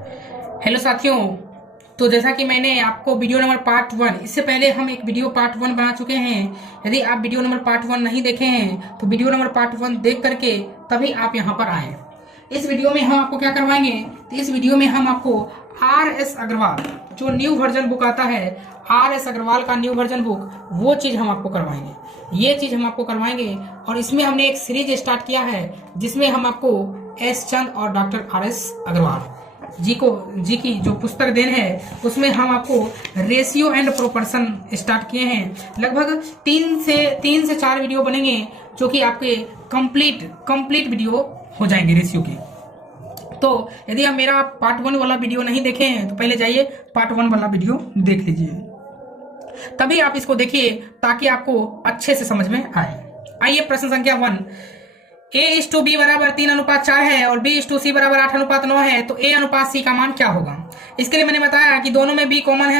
Hello साथियों, तो जैसा कि मैंने आपको वीडियो नंबर पार्ट 1, इससे पहले हम एक वीडियो पार्ट 1 बना चुके हैं। यदि आप वीडियो नंबर पार्ट 1 नहीं देखे हैं तो वीडियो नंबर पार्ट 1 देख करके तभी आप यहाँ पर आए। इस वीडियो में हम आपको क्या करवाएंगे, तो इस वीडियो में हम आपको RS अग्रवाल जो न्यू वर्जन बुक आता है, RS अग्रवाल का न्यू वर्जन बुक, वो चीज हम आपको करवाएंगे। ये चीज हम आपको करवाएंगे और इसमें हमने एक सीरीज स्टार्ट किया है जिसमें हम आपको एस चंद और डॉक्टर RS अग्रवाल जी की जो पुस्तक देन है उसमें हम आपको रेशियो एंड प्रोपोर्शन स्टार्ट किए हैं। लगभग 3 से 4 वीडियो बनेंगे जो कि आपके कंप्लीट वीडियो हो जाएंगे रेशियो के। तो यदि आप मेरा पार्ट 1 वाला वीडियो नहीं देखे हैं तो पहले जाइए पार्ट 1 वाला वीडियो देख लीजिए, तभी आप इसको देखिए ताकि आपको अच्छे से समझ में आए। आइए प्रश्न संख्या 1, A/B बराबर 3:4 है और B/C बराबर 8:9 है, तो A अनुपात C का मान क्या होगा। इसके लिए मैंने बताया कि दोनों में B कॉमन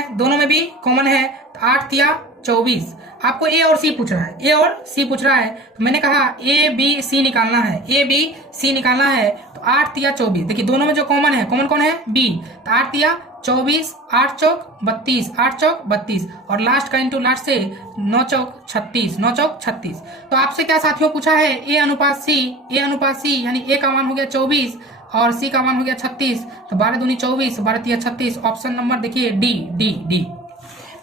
है, तो 8 या 24। आपको A और C पूछ रहा है, A और C पूछ रहा है, तो मैंने कहा ABC निकालना है, ABC निकालना है, तो 8 या 24। देखिए दोनों में जो कॉमन है, कॉमन कौन है, B, तो 8 या 24, 8 चौक 32, 8 चौक 32 और लास्ट का इंटू लास्ट से 9 चौक 36, 9 चौक 36। तो आपसे क्या साथियों पूछा है, A अनुपात C यानी A का मान हो गया 24 और C का मान हो गया 36, तो 12 दूनी 24, 12 तिया 36। ऑप्शन नंबर देखिए डी।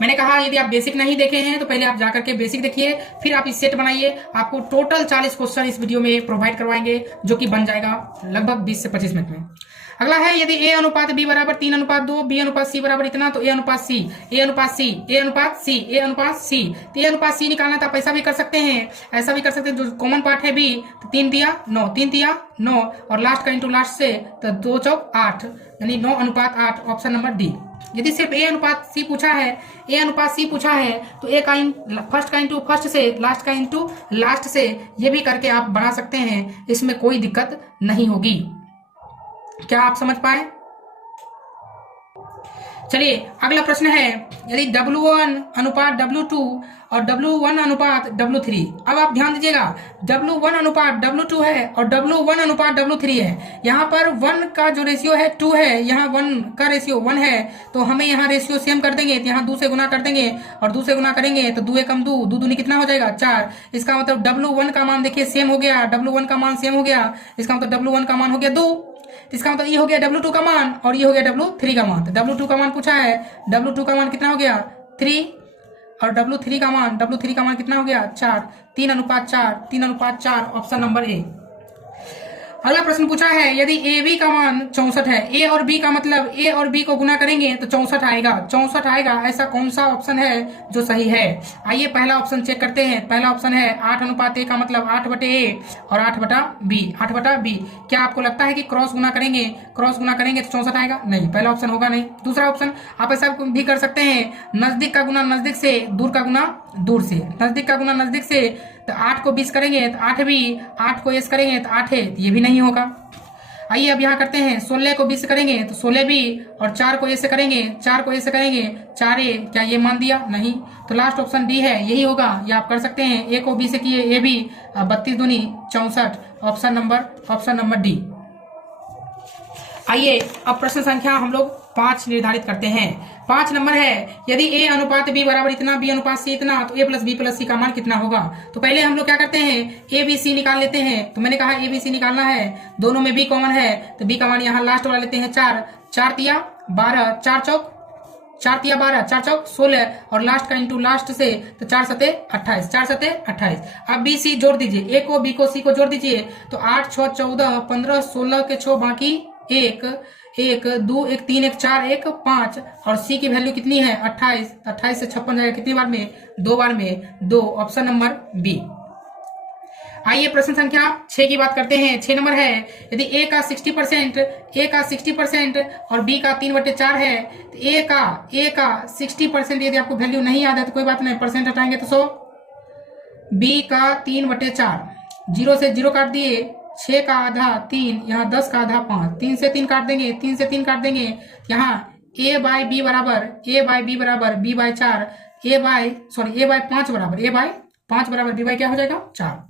मैंने कहा यदि आप बेसिक नहीं देखे हैं तो पहले आप जाकर के बेसिक देखिए, फिर आप इस सेट बनाइए। आपको टोटल 40 क्वेश्चन इस वीडियो में प्रोवाइड करवाएंगे जो कि बन जाएगा लगभग 20 से 25 मिनट में। अगला है, यदि A अनुपात B बराबर 3:2, B अनुपात C बराबर इतना, तो A अनुपात C, तो A अनुपात C निकालना था। आप ऐसा भी कर सकते हैं, जो कॉमन पार्ट है B, तो 3 तिया 9 और लास्ट का इंटू लास्ट से, तो 2 चौक 8 यानी 9:8। Option number D. यदि सिर्फ A अनुपात C पूछा है तो A का फर्स्ट का इंटू फर्स्ट से, लास्ट का इंटू लास्ट से, ये भी करके आप बना सकते हैं, इसमें कोई दिक्कत नहीं होगी। क्या आप समझ पाए? चलिए अगला प्रश्न है, यदि W1 अनुपात W2 और W1 अनुपात W3। अब आप ध्यान दीजिएगा, W1 अनुपात W2 है और W1 अनुपात W3 है। यहाँ पर 1 का जो रेशियो है 2 है, यहाँ 1 का रेशियो 1 है, तो हमें यहाँ रेशियो सेम कर देंगे, तो यहाँ 2 से गुना कर देंगे और 2 से गुना करेंगे तो 2 एकम 2, 2 दूनी कितना हो जाएगा 4। इसका मतलब W1 का मान देखिए सेम हो गया, W1 का मान सेम हो गया, इसका मतलब W1 का मान हो गया 2, इसका मतलब ये हो गया W2 का मान और ये हो गया W3 का मान। तो W2 का मान पूछा है, W2 का मान कितना हो गया 3 और W3 का मान कितना हो गया 4, 3:4। Option number A. अगला प्रश्न पूछा है, यदि AB का मान 64 है, A और B का मतलब A और B को गुना करेंगे तो 64 आएगा। ऐसा कौन सा ऑप्शन है जो सही है। आइए पहला ऑप्शन चेक करते हैं। पहला ऑप्शन है 8:A का मतलब 8/A और 8/B। क्या आपको लगता है कि क्रॉस गुना करेंगे तो 64 आएगा? नहीं, पहला ऑप्शन होगा नहीं। दूसरा ऑप्शन आप ऐसा भी कर सकते हैं, नजदीक का गुना नजदीक से, दूर का गुना दूर से। नजदीक का गुना नजदीक से, तो 8 को 20 करेंगे तो 8 भी, 8 को S करेंगे तो 8 है, तो ये भी नहीं होगा। आइए अब यहाँ करते हैं, 16 को 20 करेंगे तो 16 भी और 4 को S करेंगे 4 ए, क्या ये मान दिया? नहीं, तो लास्ट ऑप्शन डी है, यही होगा। ये आप कर सकते हैं, A को B से किए, A भी 32 दूनी 64। Option number D. आइए अब प्रश्न संख्या हम लोग 5 निर्धारित करते हैं। 5 नंबर है, यदि A अनुपात B बराबर इतना, B अनुपात C इतना, तो A plus B plus C का मान कितना होगा। तो पहले हम लोग क्या करते हैं, ABC निकाल लेते हैं। तो मैंने कहा ABC निकालना है, दोनों में B कॉमन है, तो B का मान यहाँ लास्ट वाला लेते हैं 4 तिया 12, 4 चौक 16 और लास्ट का इंटू लास्ट से, तो 4 सते 28। अब B C जोड़ दीजिए, A को B को C को जोड़ दीजिए, तो 8 6 14 15 16 के 6 बाकी 1 2 1 3 1 4 1 5 और C की वैल्यू कितनी है 28 से 56 जाएगा कितनी बार में, 2 बार में 2। Option number B. आइए प्रश्न संख्या 6 की बात करते हैं। 6 नंबर है, यदि A का 60% और B का 3/4 है, तो A का 60%, यदि आपको वैल्यू नहीं याद है तो कोई बात नहीं, परसेंट हटाएंगे तो 100। B का 3/4, 0 से 0 काट दिए, 6 का आधा 3, यहाँ 10 का आधा 5, 3 से 3 काट देंगे, यहाँ A बाय B बराबर B बाय 4, A बाय 5 बराबर B बाय क्या हो जाएगा 4।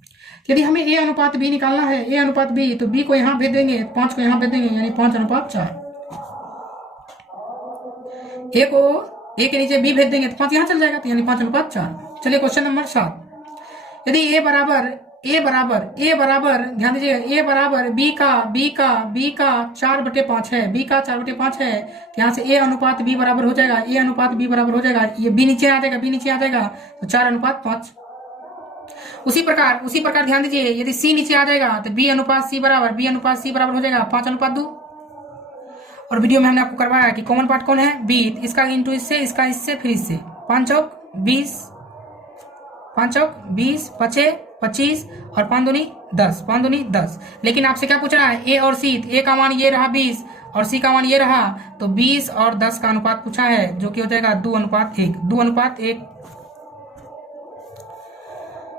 यदि हमें A अनुपात B निकालना है, A अनुपात B, तो B को यहाँ भेज देंगे, 5 को यहाँ भेज देंगे, यानी 5:4। ए को ए के नीचे बी भेज देंगे तो 5 यहाँ चल जाएगा, तो यानी 5:4। चलिए क्वेश्चन नंबर 7। यदि ए बराबर ध्यान दीजिए, ए बराबर बी का 4/5 है, बी का 4/5 है, तो यहाँ से ए अनुपात बी बराबर हो जाएगा, ए अनुपात बी बराबर हो जाएगा, ये बी नीचे आ जाएगा, बी नीचे आ जाएगा, तो 4:5। उसी प्रकार ध्यान दीजिए, यदि सी नीचे आ जाएगा तो बी अनुपात सी बराबर हो जाएगा 5:2। और वीडियो में हमने आपको करवाया कि कॉमन पार्ट कौन है, बी, इसका इंटू इससे, इसका इससे, फिर इससे, 5 चौक 20, 5 25 और 5 दूनी 10। लेकिन आपसे क्या पूछ रहा है, ए और सी, ए का मान ये रहा 20 और सी का मान ये रहा, तो 20 और 10 का अनुपात पूछा है, जो कि हो जाएगा 2:1।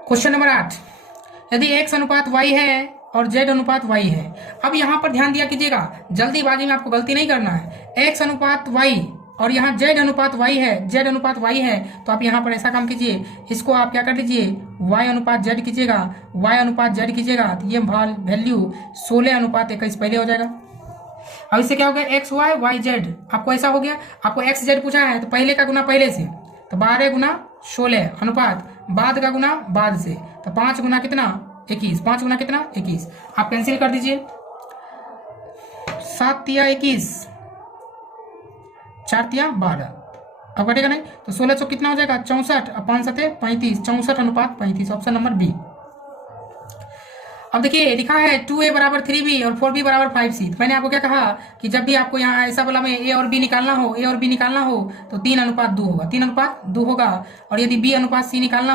Question number 8। यदि x अनुपात y है और z अनुपात y है। अब यहाँ पर ध्यान दिया कीजिएगा, जल्दीबाजी में आपको गलती नहीं करना है। x अनुपात y और यहाँ z अनुपात y है, तो आप यहाँ पर ऐसा काम कीजिए, इसको आप क्या कर दीजिए, y अनुपात z कीजिएगा, तो ये वैल्यू 16:21 पहले हो जाएगा। अब इससे क्या हो गया, x y y z, आपको ऐसा हो गया, आपको x z पूछा है, तो पहले का गुना पहले से, तो 12 गुना 16 अनुपात बाद का गुना बाद से, तो 5 गुना कितना 21, 5 गुना कितना 21। आप कैंसिल कर दीजिए, 7 तिया 21, 4 तिया 12, अब कटेगा नहीं, तो 16 चौक कितना हो जाएगा 64, और 5 7 35, 64:35, ऑप्शन नंबर बी। अब देखिए लिखा है 2a बराबर 3b और 4b बराबर 5c। तो मैंने आपको क्या कहा कि जब भी आपको यहाँ ऐसा बोला मैं a और b निकालना हो तो 3:2 होगा, और यदि b अनुपात c निकालना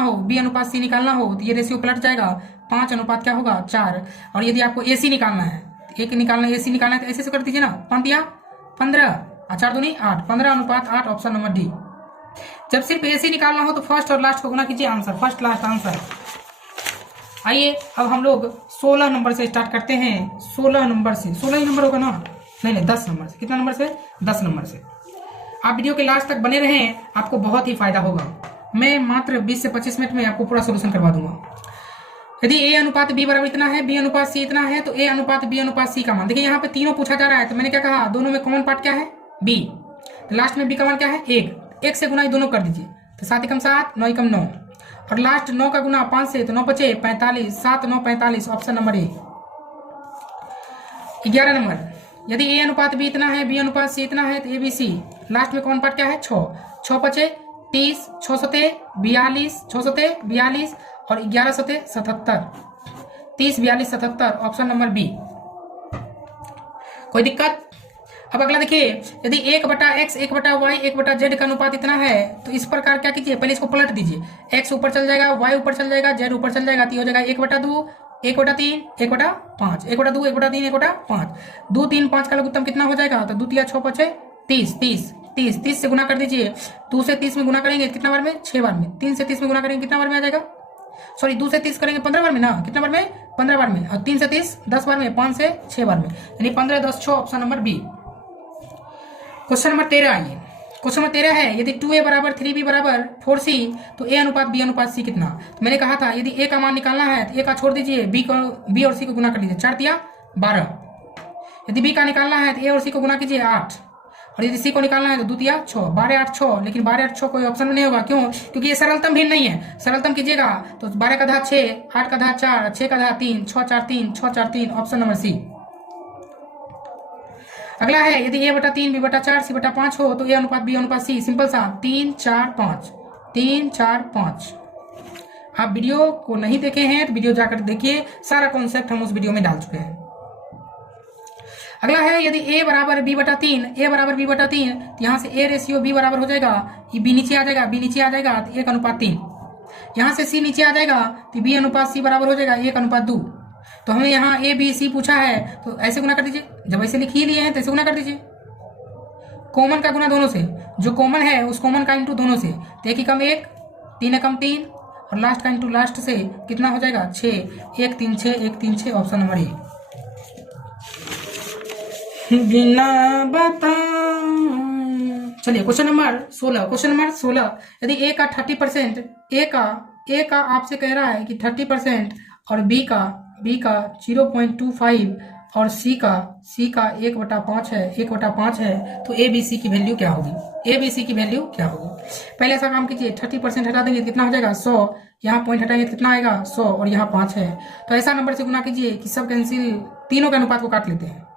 हो तो ये रेशियो पलट जाएगा, 5 अनुपात क्या होगा 4। और यदि आपको ac निकालना है तो ऐसे कर दीजिए ना, 5 या 15 और 4 दूनी 8, 15:8, ऑप्शन नंबर डी। जब सिर्फ ac निकालना हो तो फर्स्ट और लास्ट को गुना कीजिए, आंसर फर्स्ट लास्ट आंसर। आइए अब हम लोग 16 नंबर से स्टार्ट करते हैं, 16 नंबर से, 16 ही नंबर होगा ना, नहीं 10 नंबर से। कितना नंबर से, 10 नंबर से। आप वीडियो के लास्ट तक बने रहें, आपको बहुत ही फायदा होगा। मैं मात्र 20 से 25 मिनट में आपको पूरा सोल्यूशन करवा दूंगा। यदि a अनुपात b बराबर इतना है, b अनुपात c इतना है, तो a अनुपात b अनुपात c का मान, देखिए यहाँ पे तीनों पूछा जा रहा है, तो मैंने क्या कहा, दोनों में कॉमन पार्ट क्या है b, तो लास्ट में b का मान क्या है 1 से गुना दोनों कर दीजिए, तो 7 एकम 7, 9 एकम 9, और लास्ट 9 का गुना 5 से, तो 9 5 45, 7 9 45, ऑप्शन नंबर ए। 11 नंबर, यदि a अनुपात b इतना है, b अनुपात c इतना है, तो a b c, लास्ट में कौन पार्ट क्या है 6 5 30, 6 7 42, 6 7 42 और 11 7 77, 30 42 77, ऑप्शन नंबर बी। कोई दिक्कत? अब अगला देखिए, यदि 1/x 1/y 1/z का अनुपात इतना है, तो इस प्रकार क्या कीजिए, पहले इसको पलट दीजिए, x ऊपर चल जाएगा, y ऊपर चल जाएगा, z ऊपर चल जाएगा, तो हो जाएगा 1/2 1/3 1/5 1/2 1/3 1/5, 2 3 5 का लघुत्तम कितना हो जाएगा, तो 2 तिया 6 5 30 से गुना कर दीजिए, 2 से 30 में गुना करेंगे कितना बार में 6 बार में, 3 से 30 में गुना करेंगे कितना बार में आ जाएगा, सॉरी 2 से 30 करेंगे 15 बार में ना, कितना बार में 15 बार में, और 3 से 30 10 बार में, 5 से 6 बार में, यानी 15 10 6, option number B. Question number 13 आइए, क्वेश्चन नंबर 13 है, यदि 2a बराबर 3b बराबर 4c, तो a अनुपात b अनुपात c कितना। तो मैंने कहा था यदि a का मान निकालना है तो a का छोड़ दीजिए, b और c को गुना कर लीजिए, 4 तिया 12। यदि b का निकालना है तो a और c को गुना कीजिए 8, और यदि c को निकालना है तो 2 तिया 6, 12 8 6, लेकिन 12 8 6 कोई ऑप्शन में नहीं होगा, क्यों, क्योंकि ये सरलतम भिन्न नहीं है। सरलतम कीजिएगा तो 12 का घात 6, 8 का घात 4, 6 का घात 3, 6 4 3, 6 4 3, ऑप्शन नंबर सी। अगला है, यदि a/3 b/4 c/5 हो तो a अनुपात b अनुपात c, सिंपल सा 3 4 5 3 4 5। आप वीडियो को नहीं देखे हैं तो वीडियो जाकर देखिए, सारा कॉन्सेप्ट हम उस वीडियो में डाल चुके हैं। अगला है, यदि a बराबर b/3 तो यहाँ से a रेशियो b बराबर हो जाएगा, ये b नीचे आ जाएगा तो 1:3, यहाँ से c नीचे आ जाएगा तो b अनुपात c बराबर हो जाएगा 1:2। तो हमें यहाँ a b c पूछा है, तो ऐसे गुना कर दीजिए, जब ऐसे लिख ही लिए हैं तो ऐसे गुना कर दीजिए, कॉमन का गुना दोनों से, जो कॉमन है उस कॉमन का इंटू दोनों से, तो 1 एकम 1 3 एकम 3 और लास्ट का इंटू लास्ट से कितना हो जाएगा 6, 1 3 6 1 3 6, ऑप्शन नंबर ए। बिना बता, चलिए क्वेश्चन नंबर 16, यदि a का 30%, a का आपसे कह रहा है कि 30% और b का 0.25 और सी का 1/5 है, 1/5 है, तो ए बी सी की वैल्यू क्या होगी? ए बी सी की वैल्यू क्या होगी? पहले ऐसा काम कीजिए, 30% हटा देंगे तो कितना हो जाएगा? 100। यहाँ पॉइंट हटाएंगे तो कितना आएगा? 100। और यहाँ 5 है, तो ऐसा नंबर से गुना कीजिए कि सब कैंसिल, तीनों के अनुपात को काट लेते हैं,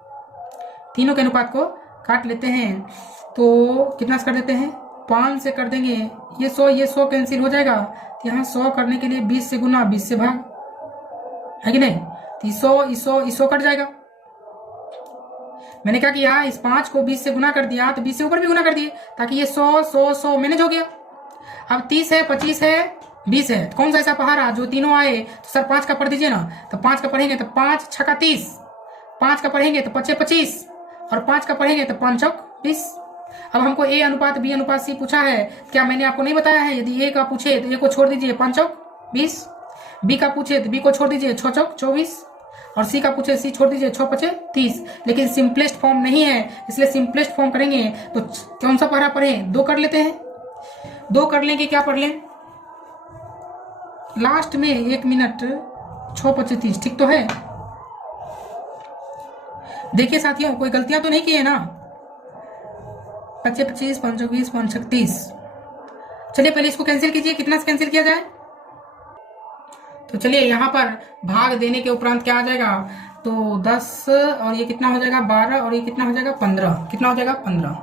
तीनों के अनुपात को काट लेते हैं। तो कितना से कर देते हैं? 5 से कर देंगे, ये 100 कैंसिल हो जाएगा। तो यहाँ 100 करने के लिए 20 से गुना, 20 से भाग, है कि नहीं? तो 100 कट जाएगा। मैंने क्या किया, इस 5 को 20 से गुना कर दिया, तो 20 से ऊपर भी गुना कर दिए, ताकि ये 100 मैनेज हो गया। अब 30 है, 25 है, 20 है, तो कौन सा ऐसा पहाड़ा जो तीनों आए? तो सर 5 का पढ़ दीजिए ना। तो 5 का पढ़ेंगे तो 5 छक्का 30, 5 का पढ़ेंगे तो 5 25, और 5 का पढ़ेंगे तो 5 चौक 20। अब हमको ए अनुपात बी अनुपात सी पूछा है, क्या मैंने आपको नहीं बताया है? यदि ए का पूछे तो ए को छोड़ दीजिए, 5 चौक 20, बी का पूछे तो बी को छोड़ दीजिए, 6 चौक 24, और सी का पूछे सी छोड़ दीजिए, 6 पचे 30। लेकिन सिंपलेस्ट फॉर्म नहीं है, इसलिए सिंपलेस्ट फॉर्म करेंगे तो कौन सा पढ़ा पढ़े? 2 कर लेते हैं, 2 कर लेंगे, क्या पढ़ लें लास्ट में? 1 मिनट, 6 पचे 30, ठीक तो है? देखिए साथियों, कोई गलतियां तो नहीं की है ना? 25 25, 5 20, 5 30। चलिए पहले इसको कैंसिल कीजिए, कितना से कैंसिल किया जाए? तो चलिए यहाँ पर भाग देने के उपरांत क्या आ जाएगा? तो 10, और ये कितना हो जाएगा? 12, और ये कितना हो जाएगा? 15। कितना हो जाएगा? 15।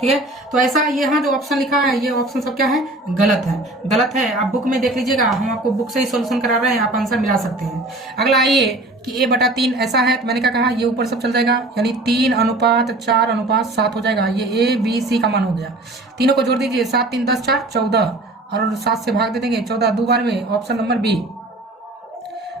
ठीक है, तो ऐसा यहाँ जो ऑप्शन लिखा है, ये ऑप्शन सब क्या है? गलत है, गलत है। आप बुक में देख लीजिएगा, हम आपको बुक से ही सोल्यूशन करा रहे हैं, आप आंसर मिला सकते हैं। अगला आइए कि a/3 ऐसा है, तो मैंने क्या कहा, ये ऊपर सब चल जाएगा, यानी 3:4:7 हो जाएगा। ये ए बी सी का मान हो गया। तीनों को जोड़ दीजिए, 7 3 10 4 14, और 7 से भाग दे देंगे, 14 2 बार में, ऑप्शन नंबर बी।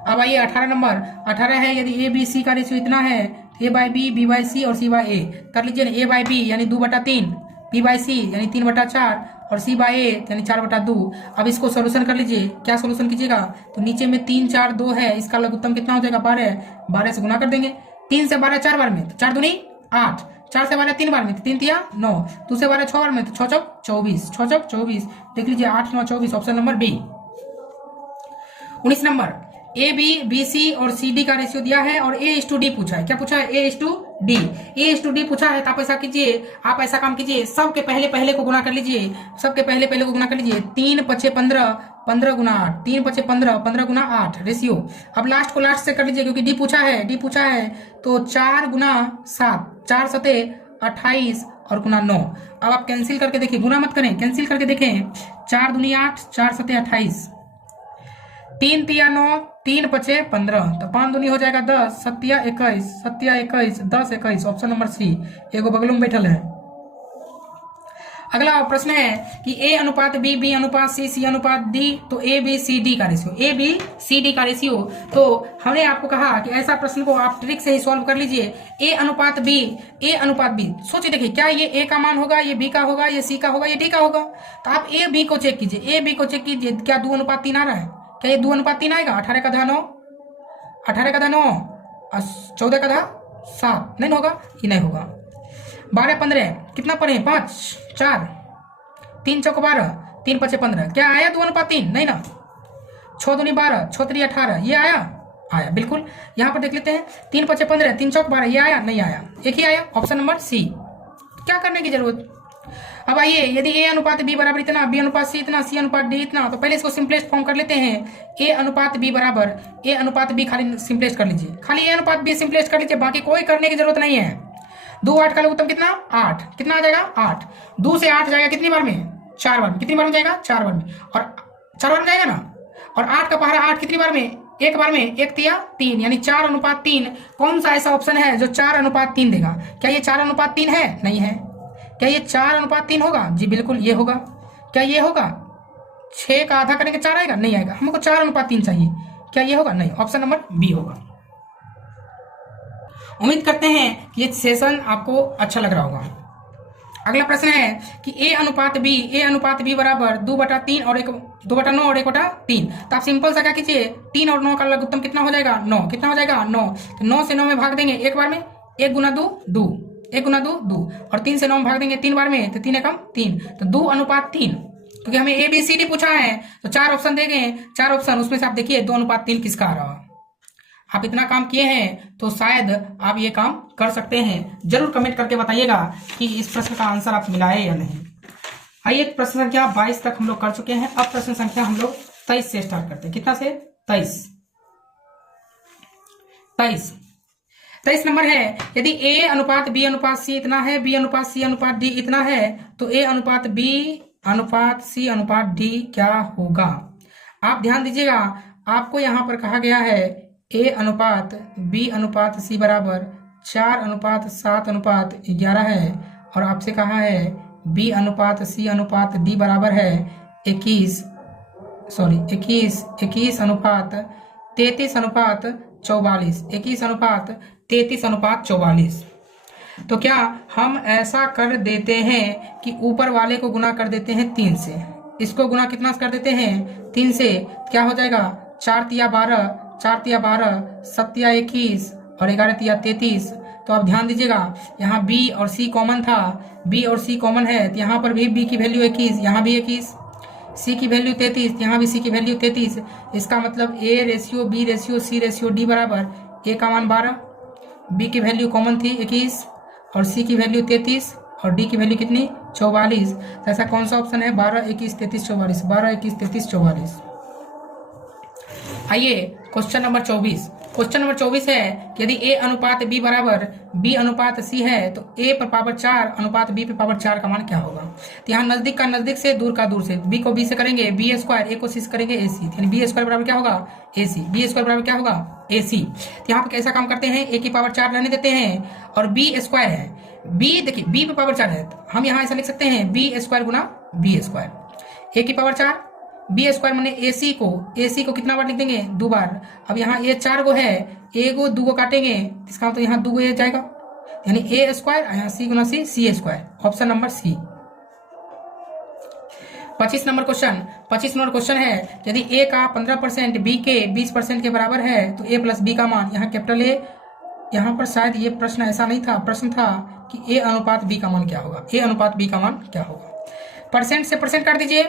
अब आइए 18 नंबर, 18 है, यदि ए बी सी का रेशियो इतना है, ए बाई बी, बी बाई सी और सी बाई ए। कर लीजिए ना, ए बाई बी यानी 2/3, बी बाई सी यानी 3/4, और सी बाई ए यानी 4/2। अब इसको सोल्यूशन कर लीजिए, क्या सोल्यूशन कीजिएगा? तो नीचे में 3 4 2 है, इसका लघुत्तम कितना हो जाएगा? 12, 12 से गुना कर देंगे। 3 से 12 4 बार में, तो 4 दूनी 8, 4 से 12 3 बार में, तो 3 तिया 9, 2 से 12 6 बार में, तो 6 चौक 24, 6 चौक 24। देख लीजिए 8 9 24, option number B. 19 number, A B B C और सी डी का रेशियो दिया है, और A/D पूछा है। क्या पूछा है? A/D, A/D पूछा है। तो आप ऐसा कीजिए, आप ऐसा काम कीजिए, सबके पहले पहले को गुना कर लीजिए, सबके पहले पहले को गुना कर लीजिए। 3 पचे 15, 15 गुना 8, 3 पचे 15, 15 गुना 8 रेशियो। अब लास्ट को लास्ट से कर लीजिए, क्योंकि डी पूछा है, डी पूछा है। तो 4 गुना 7, 4 सते 28, और गुना 9। अब आप कैंसिल करके देखिए, गुना मत करें, कैंसिल करके देखें। 4 दूनी 8, 4 सते 28, 3 तिया 9, 3 पचे 15, तो 5 दूनी हो जाएगा 10, 7 21, 7 21, 10 21, ऑप्शन नंबर सी। एगो बगल में बैठल है। अगला प्रश्न है कि ए अनुपात बी, बी अनुपात सी, सी अनुपात डी, तो ए बी सी डी का ratio, A B C D का रेशियो। तो हमने आपको कहा कि ऐसा प्रश्न को आप ट्रिक से ही सॉल्व कर लीजिए। ए अनुपात बी, ए अनुपात बी, सोचिए देखिए, क्या ये ए का मान होगा, ये बी का होगा, ये सी का होगा, ये डी का होगा? तो आप ए बी को चेक कीजिए, ए बी को चेक कीजिए, क्या 2:3 आ रहा है? क्या ये 2:3 आएगा? 18 का 9, 18 का 9, 14 का 7, नहीं होगा, ये नहीं होगा। 12 15 कितना पढ़े? 5 4, 3 चौक 12, 3 पचे 15, क्या आया 2:3? नहीं ना। 6 दूनी 12, 6 3 18, ये आया? आया, बिल्कुल। यहाँ पर देख लेते हैं, 3 पचे 15, 3 चौक 12, ये आया? नहीं आया, एक ही आया, ऑप्शन नंबर सी। क्या करने की जरूरत? अब आइए, यदि ए अनुपात बी बराबर इतना, बी अनुपात सी इतना, सी अनुपात डी इतना, तो पहले इसको सिंपलेस्ट फॉर्म कर लेते हैं। ए अनुपात बी बराबर, ए अनुपात बी खाली सिंपलेस्ट कर लीजिए, खाली ए अनुपात बी सिंपलेस्ट कर लीजिए, बाकी कोई करने की जरूरत नहीं है। 2 8 का लघुत्तम कितना? 8, कितना आ जाएगा? 8, 2 से 8 जाएगा कितनी बार में? 4 बार में। कितनी बार में जाएगा? 4 बार में, और 4 बार में जाएगा ना। और 8 का पहाड़ा 8 कितनी बार में? एक बार में, 1 तिया 3, यानी 4:3। कौन सा ऐसा ऑप्शन है जो 4:3 देगा? क्या ये 4:3 है? नहीं है। क्या ये 4:3 होगा? जी बिल्कुल ये होगा। क्या ये होगा? 6 का आधा करेंगे 4 आएगा? नहीं आएगा, हमको 4:3 चाहिए। क्या ये होगा? नहीं, ऑप्शन नंबर बी होगा। उम्मीद करते हैं कि ये सेशन आपको अच्छा लग रहा होगा। अगला प्रश्न है कि ए अनुपात बी बराबर 2/3 और 2/9 और 1/3। तो आप सिंपल सा क्या कीजिए, 3 और 9 का लघुत्तम कितना हो जाएगा? 9। कितना हो जाएगा? 9। तो 9 से 9 में भाग देंगे एक बार में, 1 गुना 2 2, 1 गुना 2 2, और 3 से 9 में भाग देंगे 3 बार में, तो 3 एकम 3, तो 2:3। क्योंकि हमें ए बी सी डी पूछा है, तो 4 ऑप्शन देंगे, 4 ऑप्शन, उसमें से आप देखिए 2:3 किसका आ रहा है। आप इतना काम किए हैं तो शायद आप ये काम कर सकते हैं। जरूर कमेंट करके बताइएगा कि इस प्रश्न का आंसर आप मिलाए या नहीं। आइए, प्रश्न संख्या 22 तक हम लोग कर चुके हैं। अब प्रश्न संख्या हम लोग 23 से स्टार्ट करते हैं। कितना से? 23 नंबर है, यदि ए अनुपात बी अनुपात सी इतना है, बी अनुपात सी अनुपात डी इतना है, तो ए अनुपात बी अनुपात सी अनुपात डी क्या होगा? आप ध्यान दीजिएगा, आपको यहां पर कहा गया है ए अनुपात बी अनुपात सी बराबर 4:7:11 है, और आपसे कहा है बी अनुपात सी अनुपात डी बराबर है 21 अनुपात 33:44, 21 अनुपात 33:44। तो क्या हम ऐसा कर देते हैं कि ऊपर वाले को गुना कर देते हैं 3 से, इसको गुना कितना कर देते हैं? 3 से। क्या हो जाएगा? 4 तिया 12, 7 तिया 21 और 11 तिया 33। तो आप ध्यान दीजिएगा, यहाँ b और c कॉमन था, b और c कॉमन है, तो यहाँ पर भी b की वैल्यू 21, यहाँ भी 21, c की वैल्यू 33, यहाँ भी c की वैल्यू 33। इसका मतलब a ratio b ratio c ratio d बराबर a का मान 12, b की वैल्यू कॉमन थी 21 और c की वैल्यू 33 और d की वैल्यू कितनी? 44। तो ऐसा कौन सा ऑप्शन है? 12, 21, 33, 44, 12, 21, 33, 44। आइए, क्वेश्चन नंबर 24। क्वेश्चन नंबर 24 है कि यदि a अनुपात b बराबर b अनुपात c है, तो a पर पावर 4 अनुपात b पर पावर 4 का मान क्या होगा? तो यहाँ नजदीक का नजदीक से, दूर का दूर से, b को b से करेंगे b स्क्वायर, a को c से करेंगे ac, यानी b स्क्वायर बराबर क्या होगा? ac। b स्क्वायर बराबर क्या होगा? ac। तो यहाँ पे कैसा काम करते हैं? a की पावर 4 रहने देते हैं और b स्क्वायर है, b देखिए b पे पावर 4 है, तो हम यहाँ ऐसा लिख सकते हैं b square Guna b square, a की पावर 4 बी स्क्वायर मैंने AC को कितना बार लिख देंगे? 2 बार। अब यहाँ ए 4 को है, ए को 2 को काटेंगे, इसका मतलब यहाँ 2 को ए जाएगा, यानी ए स्क्वायर, यहाँ c गुना c, c square. Option number C. 25 number question है, यदि a का 15% b के 20% के बराबर है, तो a प्लस b का मान, यहाँ कैपिटल A, यहाँ पर शायद ये प्रश्न ऐसा नहीं था, प्रश्न था कि a अनुपात b का मान क्या होगा? a अनुपात b का मान क्या होगा? परसेंट से परसेंट काट दीजिए,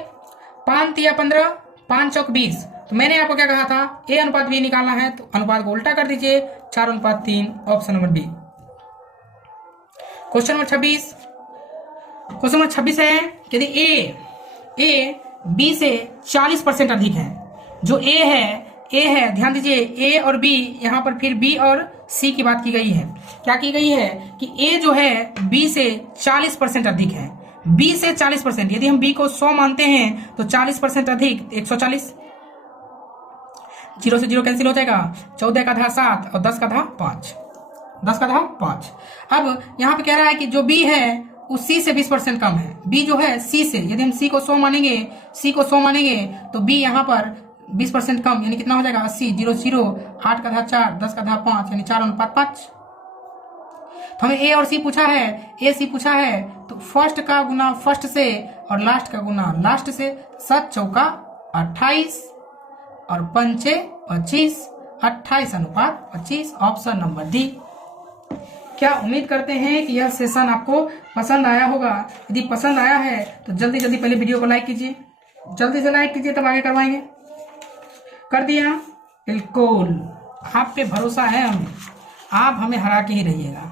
5 तिया 15, 5 चौक 20। तो मैंने आपको क्या कहा था? a अनुपात b निकालना है, तो अनुपात को उल्टा कर दीजिए, 4:3। Option number D. Question number 26 है, यदि a b से 40% अधिक है, जो a है, ध्यान दीजिए a और b, यहाँ पर फिर b और c की बात की गई है। क्या की गई है कि a जो है b से 40% अधिक है, b से 40%। यदि हम b को 100 मानते हैं तो 40% अधिक 140, 0 से 0 कैंसिल हो जाएगा, 14 का आधा 7 और 10 का आधा 5। अब यहाँ पे कह रहा है कि जो b है वो c से 20% कम है। b जो है c से, यदि हम c को 100 मानेंगे तो b यहाँ पर 20% कम, यानी कितना हो जाएगा? 80, 0 0, 8 का आधा 4, 10 का आधा 5, यानी 4:5। तो हमें a और c पूछा है, तो फर्स्ट का गुना फर्स्ट से और लास्ट का गुना लास्ट से, 7 चौका 28 और 5 25, 28:25। Option number D. क्या उम्मीद करते हैं कि यह सेशन आपको पसंद आया होगा? यदि पसंद आया है तो जल्दी पहले वीडियो को लाइक कीजिए, जल्दी से लाइक कीजिए, तब आगे करवाएंगे। कर दिया? बिल्कुल, आप पे भरोसा है हमें, आप हमें हरा के ही रहिएगा,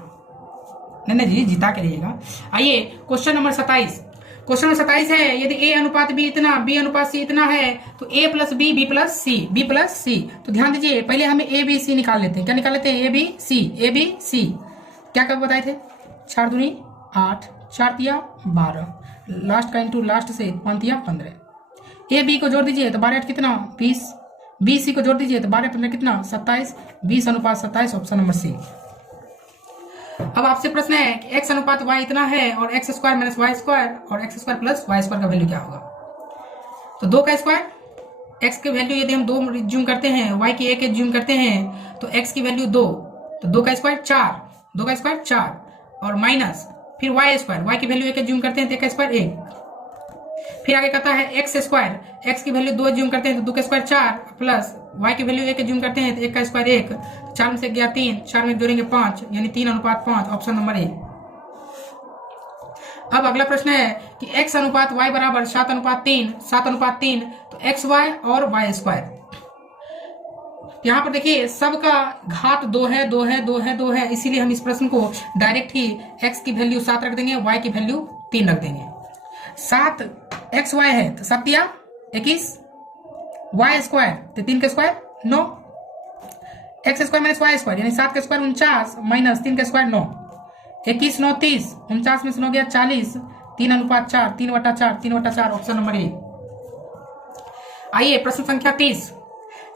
नहीं जी, जिता के रहिएगा। आइए, क्वेश्चन नंबर 27 है, यदि a अनुपात b इतना, b अनुपात c इतना है, तो a plus b, b plus c। तो ध्यान दीजिए, पहले हमें a b c निकाल लेते हैं। क्या निकाल लेते हैं? a b c। क्या कब बताए थे? 4 दूनी 8, 4 तिया 12, लास्ट का इंटू लास्ट से 5 तिया 15। a b को जोड़ दीजिए तो 12 कितना? 20। b c को जोड़ दीजिए तो 12 15 कितना? 27। 20:27। Option number C. अब आपसे प्रश्न है कि x अनुपात y इतना है और x square minus Y square और x square plus Y square का वैल्यू क्या होगा? तो 2 का स्क्वायर, x की वैल्यू यदि हम 2 ज्यूम करते हैं, y की 1 ज्यूम करते हैं, तो x की वैल्यू 2, तो 2 का स्क्वायर 4, 2 का स्क्वायर 4 और माइनस फिर y स्क्वायर, y की वैल्यू 1 ज्यूम करते हैं तो 1 का स्क्वायर 1। फिर आगे कहता है x स्क्वायर, x की वैल्यू 2 ज्यूम करते हैं तो 2 का स्क्वायर 4 प्लस y की वैल्यू 1 ज्यूम करते हैं तो 1 का स्क्वायर 1, 4 में से गया 3, 4 में जोड़ेंगे 5, यानी 3:5। Option number A. अब अगला प्रश्न है कि x अनुपात y बराबर 7:3, तो xy और y स्क्वायर। तो यहाँ पर देखिए सबका घात 2 है 2 है 2 है 2 है, इसीलिए हम इस प्रश्न को डायरेक्ट ही x की वैल्यू 7 रख देंगे, y की वैल्यू 3 रख देंगे। 7 xy है तो 7 या 21, y स्क्वायर तो 3 का square 9, x square minus y square यानी 7 का स्क्वायर 49 माइनस 3 का स्क्वायर 9, 21 9 30, 49 में से 9 गया 40, 3:4, 3/4, 3/4, ऑप्शन नंबर ए। आइए प्रश्न संख्या 30।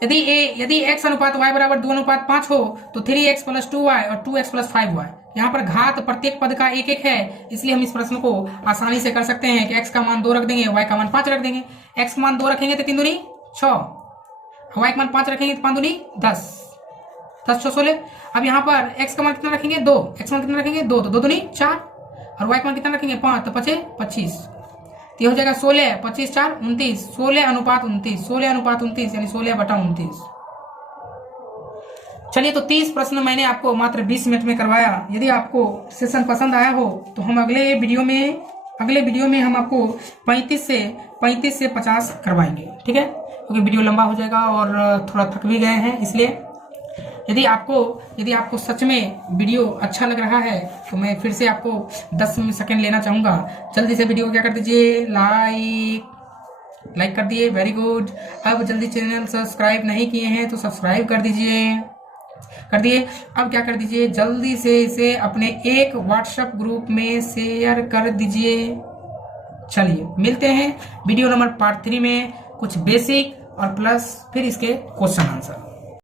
यदि x अनुपात y बराबर 2:5 हो तो 3x + 2y और 2x + 5y। यहाँ पर घात प्रत्येक पद का 1 1 है, इसलिए हम इस प्रश्न को आसानी से कर सकते हैं कि x का मान 2 रख देंगे, y का मान 5 रख देंगे। x का मान 2 रखेंगे तो 3 दूनी 6, y का मान 5 रखेंगे तो 5 दूनी 10, 10 6 16। अब यहाँ पर x का मान कितना रखेंगे 2, x का मान कितना रखेंगे 2 तो 2 दूनी 4, और y का मान कितना रखेंगे 5 तो 5 25, तो ये हो जाएगा 16, 25 4 29, 16:29, 16:29 यानी 16/29। चलिए तो 30 प्रश्न मैंने आपको मात्र 20 मिनट में करवाया। यदि आपको सेशन पसंद आया हो तो हम अगले वीडियो में हम आपको 35 से 50 करवाएंगे, ठीक है, क्योंकि वीडियो लंबा हो जाएगा और थोड़ा थक भी गए हैं। इसलिए यदि आपको सच में वीडियो अच्छा लग रहा है तो मैं फिर से आपको 10 सेकंड लेना चाहूंगा। जल्दी से वीडियो को क्या कर दीजिए, लाइक कर दिए, वेरी गुड। अब जल्दी चैनल सब्सक्राइब नहीं किए हैं तो सब्सक्राइब कर दिए। अब क्या कर दीजिए, जल्दी से इसे अपने एक व्हाट्सएप ग्रुप में शेयर कर दीजिए। चलिए मिलते हैं वीडियो नंबर पार्ट 3 में, कुछ बेसिक और प्लस फिर इसके क्वेश्चन आंसर।